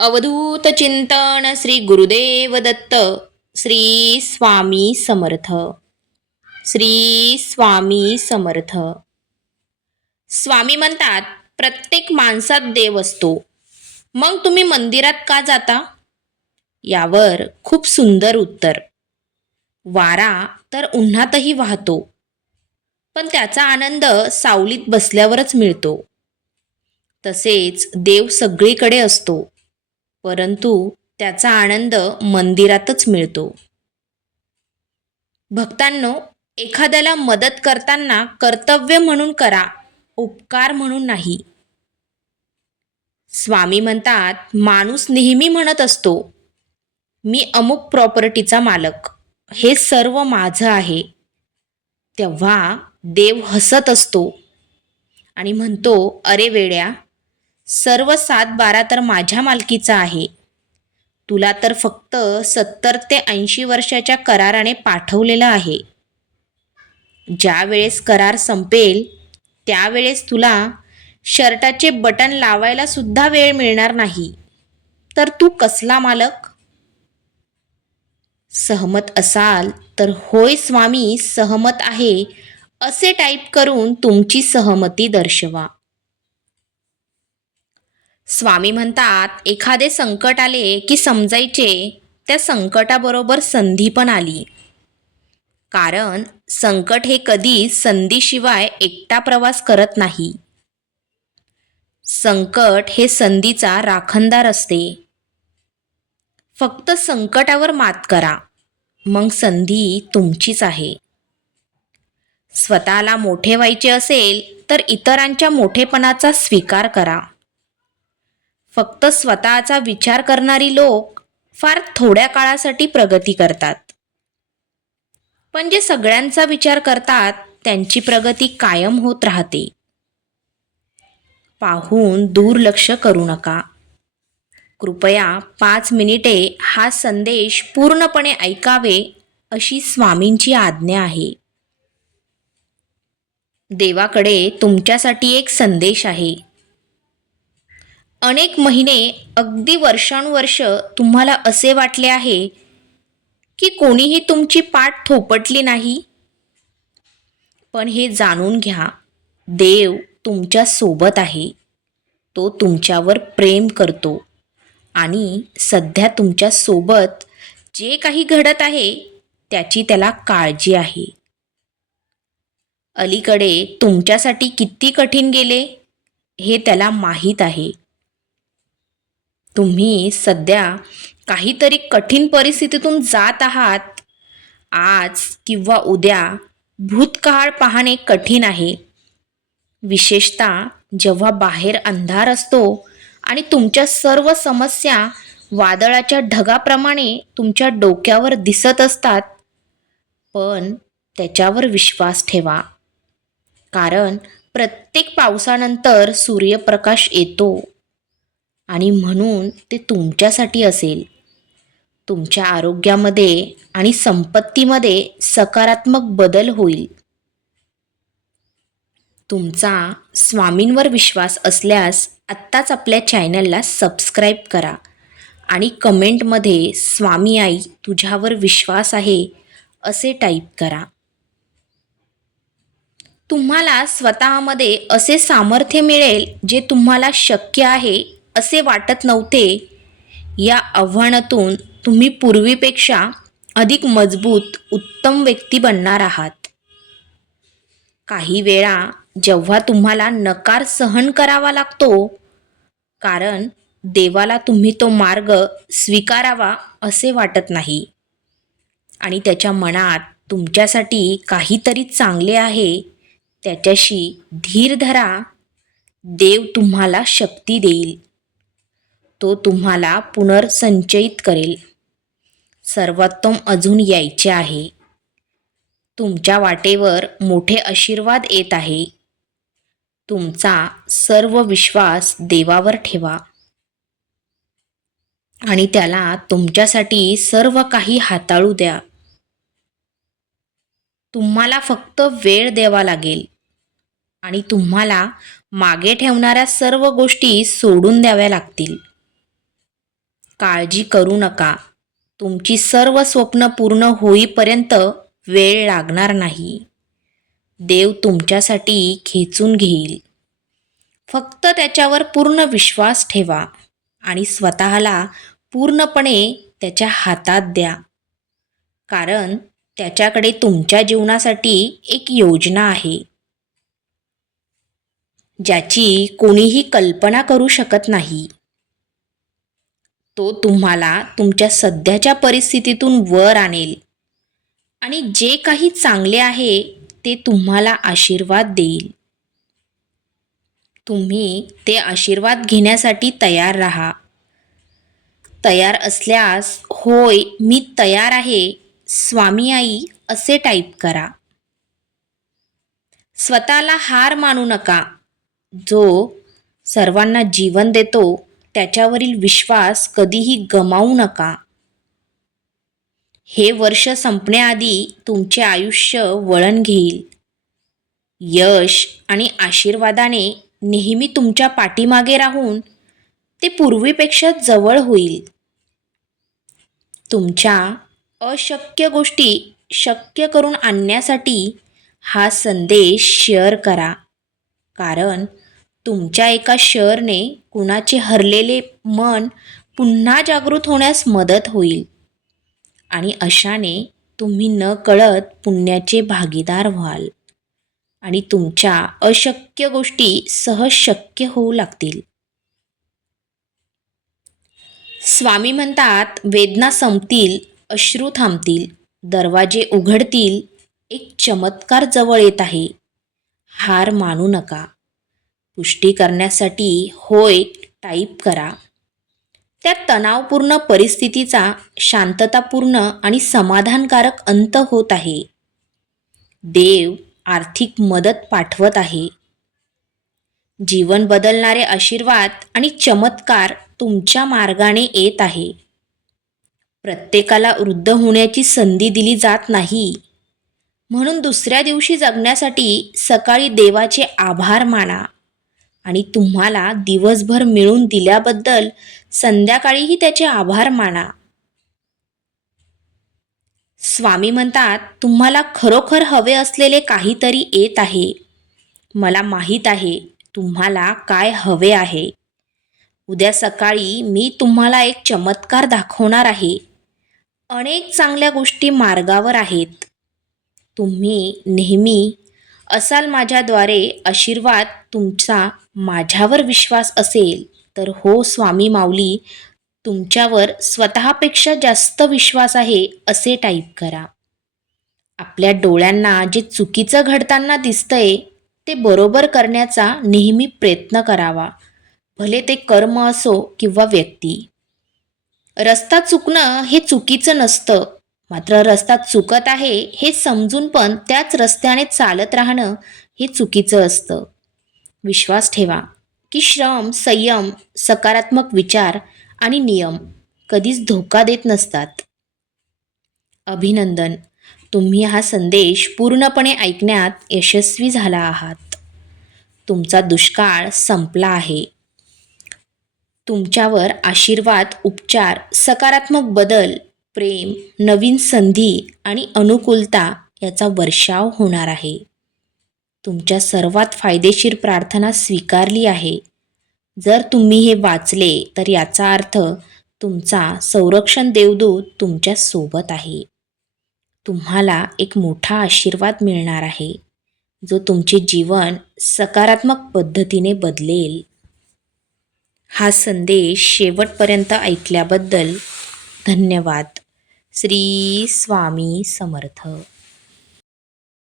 अवधूत चिंतन श्री गुरुदेव दत्त. श्री स्वामी समर्थ. श्री स्वामी समर्थ. स्वामी म्हणतात, प्रत्येक माणसात देव असतो. मग तुम्ही मंदिरात का जाता? यावर खूप सुंदर उत्तर. वारा तर उन्हातही वाहतो, पण त्याचा आनंद सावलीत बसल्यावरच मिळतो. तसेच देव सगळीकडे असतो, परंतु त्याचा आनंद मंदिरातच मिळतो. भक्तांनो, एखाद्याला मदत करताना कर्तव्य म्हणून करा, उपकार म्हणून नाही. स्वामी म्हणतात, माणूस नेहमी म्हणत असतो, मी अमुक प्रॉपर्टीचा मालक, हे सर्व माझं आहे. तेव्हा देव हसत असतो आणि म्हणतो, अरे वेड्या, सर्व 7-12 तर माझ्या मालकीचा आहे. तुला तर फक्त 70 ते 80 वर्षाच्या कराराने पाठवलेलं आहे. ज्या वेळेस करार संपेल त्यावेळेस तुला शर्टाचे बटन लावायला सुद्धा वेळ मिळणार नाही, तर तू कसला मालक? सहमत असाल तर होय स्वामी सहमत आहे असे टाईप करून तुमची सहमती दर्शवा. स्वामी म्हणतात, एखादे संकट आले की समजायचे त्या संकटाबरोबर संधी पण आली. कारण संकट हे कधी संधीशिवाय एकटा प्रवास करत नाही. संकट हे संधीचा राखणदार असते. फक्त संकटावर मात करा, मग संधी तुमचीच आहे. स्वतःला मोठे व्हायचे असेल तर इतरांच्या मोठेपणाचा स्वीकार करा. फक्त स्वतःचा विचार करणारी लोक फार थोड्या काळासाठी प्रगती करतात, पण जे सगळ्यांचा विचार करतात त्यांची प्रगती कायम होत राहते. पाहून दुर्लक्ष करू नका. कृपया 5 मिनिटे हा संदेश पूर्णपणे ऐकावे अशी स्वामींची आज्ञा आहे. देवाकडे तुमच्यासाठी एक संदेश आहे. अनेक महिने, अगदी वर्षानुवर्ष तुम्हाला असे वाटले आहे की कोणीही तुमची पाठ थोपटली नाही. पण हे जाणून घ्या, देव तुमच्या सोबत आहे. तो तुमच्यावर प्रेम करतो आणि सध्या तुमच्या सोबत जे काही घडत आहे त्याची त्याला काळजी आहे. अलीकडे तुमच्यासाठी किती कठीण गेले हे त्याला माहीत आहे. तुम्ही सध्या काहीतरी कठीण परिस्थितीतून जात आहात. आज किंवा उद्या भूतकाळ पाहणे कठीण आहे, विशेषतः जेव्हा बाहेर अंधार असतो आणि तुमच्या सर्व समस्या वादळाच्या ढगाप्रमाणे तुमच्या डोक्यावर दिसत असतात. पण त्याच्यावर विश्वास ठेवा, कारण प्रत्येक पावसानंतर सूर्यप्रकाश येतो आणि म्हणून ते तुमच्यासाठी असेल. तुमच्या आरोग्यामध्ये आणि संपत्तीमध्ये सकारात्मक बदल होईल. तुमचा स्वामींवर विश्वास असल्यास आत्ताच आपल्या चॅनलला सबस्क्राईब करा आणि कमेंटमध्ये स्वामी आई तुझ्यावर विश्वास आहे असे टाईप करा. तुम्हाला स्वतःमध्ये असे सामर्थ्य मिळेल जे तुम्हाला शक्य आहे असे वाटत नव्हते. या आव्हानातून तुम्ही पूर्वीपेक्षा अधिक मजबूत, उत्तम व्यक्ती बनणार आहात. काही वेळा जेव्हा तुम्हाला नकार सहन करावा लागतो, कारण देवाला तुम्ही तो मार्ग स्वीकारावा असे वाटत नाही आणि त्याच्या मनात तुमच्यासाठी काहीतरी चांगले आहे, त्याच्याशी धीर धरा. देव तुम्हाला शक्ती देईल. तो तुम्हाला पुनर्संचयित करेल. सर्वोत्तम अजून यायचे आहे. तुमच्या वाटेवर मोठे आशीर्वाद येत आहे. तुमचा सर्व विश्वास देवावर ठेवा आणि त्याला तुमच्यासाठी सर्व काही हाताळू द्या. तुम्हाला फक्त वेळ द्यावा लागेल आणि तुम्हाला मागे ठेवणाऱ्या सर्व गोष्टी सोडून द्याव्या लागतील. काळजी करू नका. तुमची सर्व स्वप्न पूर्ण होईपर्यंत वेळ लागणार नाही. देव तुमच्यासाठी खेचून घेईल. फक्त त्याच्यावर पूर्ण विश्वास ठेवा आणि स्वतःला पूर्णपणे त्याच्या हातात द्या. कारण त्याच्याकडे तुमच्या जीवनासाठी एक योजना आहे, ज्याची कोणीही कल्पना करू शकत नाही. तो तुम्हाला तुमच्या सध्याच्या परिस्थितीतून वर आणेल आणि जे काही चांगले आहे ते तुम्हाला आशीर्वाद देईल. तुम्ही ते आशीर्वाद घेण्यासाठी तयार राहा. तयार असल्यास होय मी तयार आहे स्वामी आई असे टाईप करा. स्वतःला हार मानू नका. जो सर्वांना जीवन देतो त्याच्यावरील विश्वास कधीही गमावू नका. हे वर्ष संपण्याआधी तुमचे आयुष्य वळण घेईल. यश आणि आशीर्वादाने नेहमी तुमच्या पाठीमागे राहून ते पूर्वीपेक्षा जवळ होईल. तुमच्या अशक्य गोष्टी शक्य करून आणण्यासाठी हा संदेश शेअर करा. कारण तुमच्या एका शेअरने कुणाचे हरलेले मन पुन्हा जागृत होण्यास मदत होईल आणि अशाने तुम्ही न कळत पुण्याचे भागीदार व्हाल आणि तुमच्या अशक्य गोष्टी सहज शक्य होऊ लागतील. स्वामी म्हणतात, वेदना संपतील, अश्रू थांबतील, दरवाजे उघडतील, एक चमत्कार जवळ येत आहे. हार मानू नका. पुष्टी करण्यासाठी होय टाईप करा. त्या तणावपूर्ण परिस्थितीचा शांततापूर्ण आणि समाधानकारक अंत होत आहे. देव आर्थिक मदत पाठवत आहे. जीवन बदलणारे आशीर्वाद आणि चमत्कार तुमच्या मार्गाने येत आहे. प्रत्येकाला वृद्ध होण्याची संधी दिली जात नाही. म्हणून दुसऱ्या दिवशी जगण्यासाठी सकाळी देवाचे आभार माना आणि तुम्हाला दिवसभर मिळून दिल्याबद्दल संध्याकाळीही त्याचे आभार माना. स्वामी म्हणतात, तुम्हाला खरोखर हवे असलेले काहीतरी येत आहे. मला माहीत आहे तुम्हाला काय हवे आहे. उद्या सकाळी मी तुम्हाला एक चमत्कार दाखवणार आहे. अनेक चांगल्या गोष्टी मार्गावर आहेत. तुम्ही नेहमी असाल माझ्याद्वारे. आशीर्वाद तुमचा माझ्यावर विश्वास असेल तर हो स्वामी माऊली तुमच्यावर स्वतःपेक्षा जास्त विश्वास आहे असे टाईप करा. आपल्या डोळ्यांना जे चुकीचं घडताना दिसतंय ते बरोबर करण्याचा नेहमी प्रयत्न करावा, भले ते कर्म असो किंवा व्यक्ती. रस्ता चुकणं हे चुकीचं नसतं, मात्र रस्ता चुकत आहे हे समजून पण त्याच रस्त्याने चालत राहणं हे चुकीचं असतं. विश्वास ठेवा की श्रम, संयम, सकारात्मक विचार आणि नियम कधीच धोका देत नसतात. अभिनंदन, तुम्ही हा संदेश पूर्णपणे ऐकण्यात यशस्वी झाला आहात. तुमचा दुष्काळ संपला आहे. तुमच्यावर आशीर्वाद, उपचार, सकारात्मक बदल, प्रेम, नवीन संधी आणि अनुकूलता याचा वर्षाव होणार आहे. तुमच्या सर्वात फायदेशीर प्रार्थना स्वीकारली आहे. जर तुम्ही हे वाचले तर याचा अर्थ तुमचा संरक्षण देवदूत तुमच्या सोबत आहे. तुम्हाला एक मोठा आशीर्वाद मिळणार आहे, जो तुमचे जीवन सकारात्मक पद्धतीने बदलेल. हा संदेश शेवटपर्यंत ऐकल्याबद्दल धन्यवाद. श्री स्वामी समर्थ.